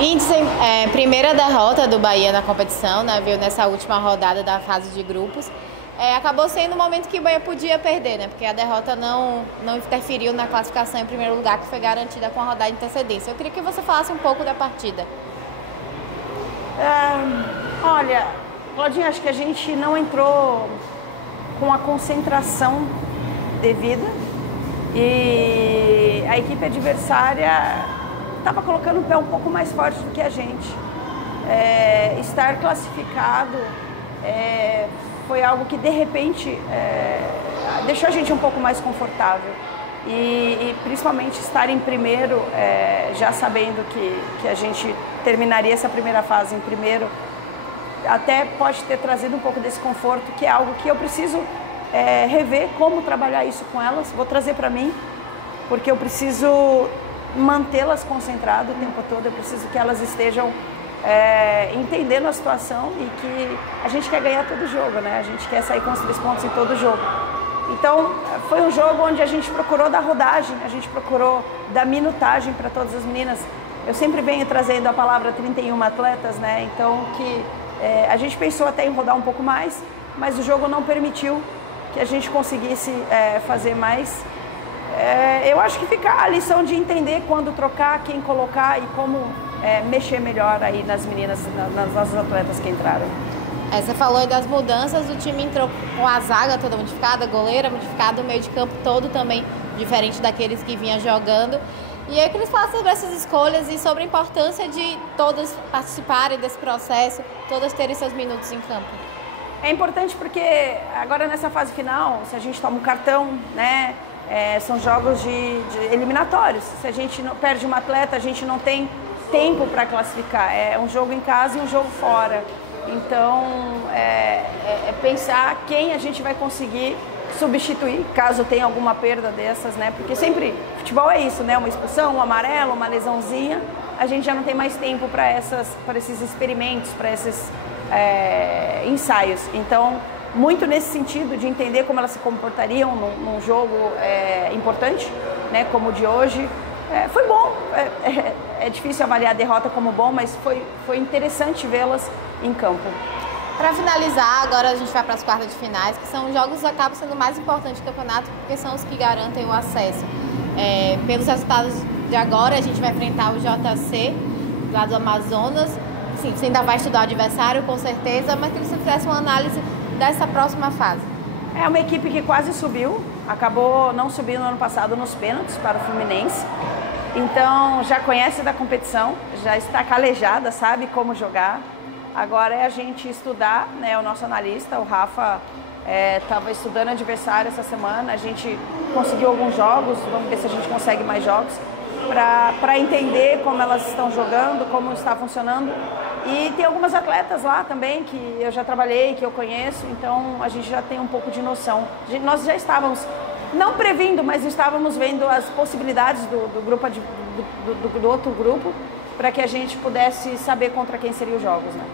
Índice, primeira derrota do Bahia na competição, né? Veio nessa última rodada da fase de grupos. Acabou sendo um momento que o Bahia podia perder, né? Porque a derrota não interferiu na classificação em primeiro lugar, que foi garantida com a rodada de antecedência. Eu queria que você falasse um pouco da partida. Olha, Claudinha, acho que a gente não entrou com a concentração devida e a equipe adversária estava colocando o pé um pouco mais forte do que a gente. Estar classificado foi algo que de repente deixou a gente um pouco mais confortável e principalmente estar em primeiro, já sabendo que a gente terminaria essa primeira fase em primeiro, até pode ter trazido um pouco desse conforto, que é algo que eu preciso rever como trabalhar isso com elas. Vou trazer para mim, porque eu preciso mantê-las concentradas o tempo todo, eu preciso que elas estejam entendendo a situação e que a gente quer ganhar todo jogo, né? A gente quer sair com os 3 pontos em todo jogo. Então, foi um jogo onde a gente procurou dar rodagem, a gente procurou dar minutagem para todas as meninas. Eu sempre venho trazendo a palavra 31 atletas, né? Então, a gente pensou até em rodar um pouco mais, mas o jogo não permitiu que a gente conseguisse fazer mais. Eu acho que fica a lição de entender quando trocar, quem colocar e como mexer melhor aí nas meninas, nas nossas atletas que entraram. Você falou aí das mudanças, o time entrou com a zaga toda modificada, a goleira modificada, o meio de campo todo também diferente daqueles que vinha jogando. E aí eu queria falar sobre essas escolhas e sobre a importância de todas participarem desse processo, todas terem seus minutos em campo. É importante porque agora nessa fase final, se a gente toma um cartão, né? São jogos de eliminatórios. Se a gente não perde uma atleta, a gente não tem tempo para classificar. É um jogo em casa e um jogo fora. Então, pensar quem a gente vai conseguir substituir, caso tenha alguma perda dessas, né? Porque sempre, futebol é isso, né? Uma expulsão, um amarelo, uma lesãozinha. A gente já não tem mais tempo para esses experimentos, para esses ensaios. Então, muito nesse sentido de entender como elas se comportariam num jogo importante, né, como o de hoje. Foi bom, é difícil avaliar a derrota como bom, mas foi interessante vê-las em campo. Para finalizar, agora a gente vai para as quartas de finais, que são os jogos que acabam sendo mais importantes do campeonato, porque são os que garantem o acesso. Pelos resultados de agora, a gente vai enfrentar o JC, lá do Amazonas. Sim, você ainda vai estudar o adversário, com certeza, mas queria que você fizesse uma análise dessa próxima fase. É uma equipe que quase subiu, acabou não subindo no ano passado nos pênaltis para o Fluminense. Então já conhece da competição, já está calejada, sabe como jogar. Agora é a gente estudar, né? O nosso analista, o Rafa, estava estudando adversário essa semana. A gente conseguiu alguns jogos, vamos ver se a gente consegue mais jogos, para entender como elas estão jogando, como está funcionando. E tem algumas atletas lá também que eu já trabalhei, que eu conheço, então a gente já tem um pouco de noção. Nós já estávamos, não previndo, mas estávamos vendo as possibilidades do grupo do outro grupo, para que a gente pudesse saber contra quem seriam os jogos, né?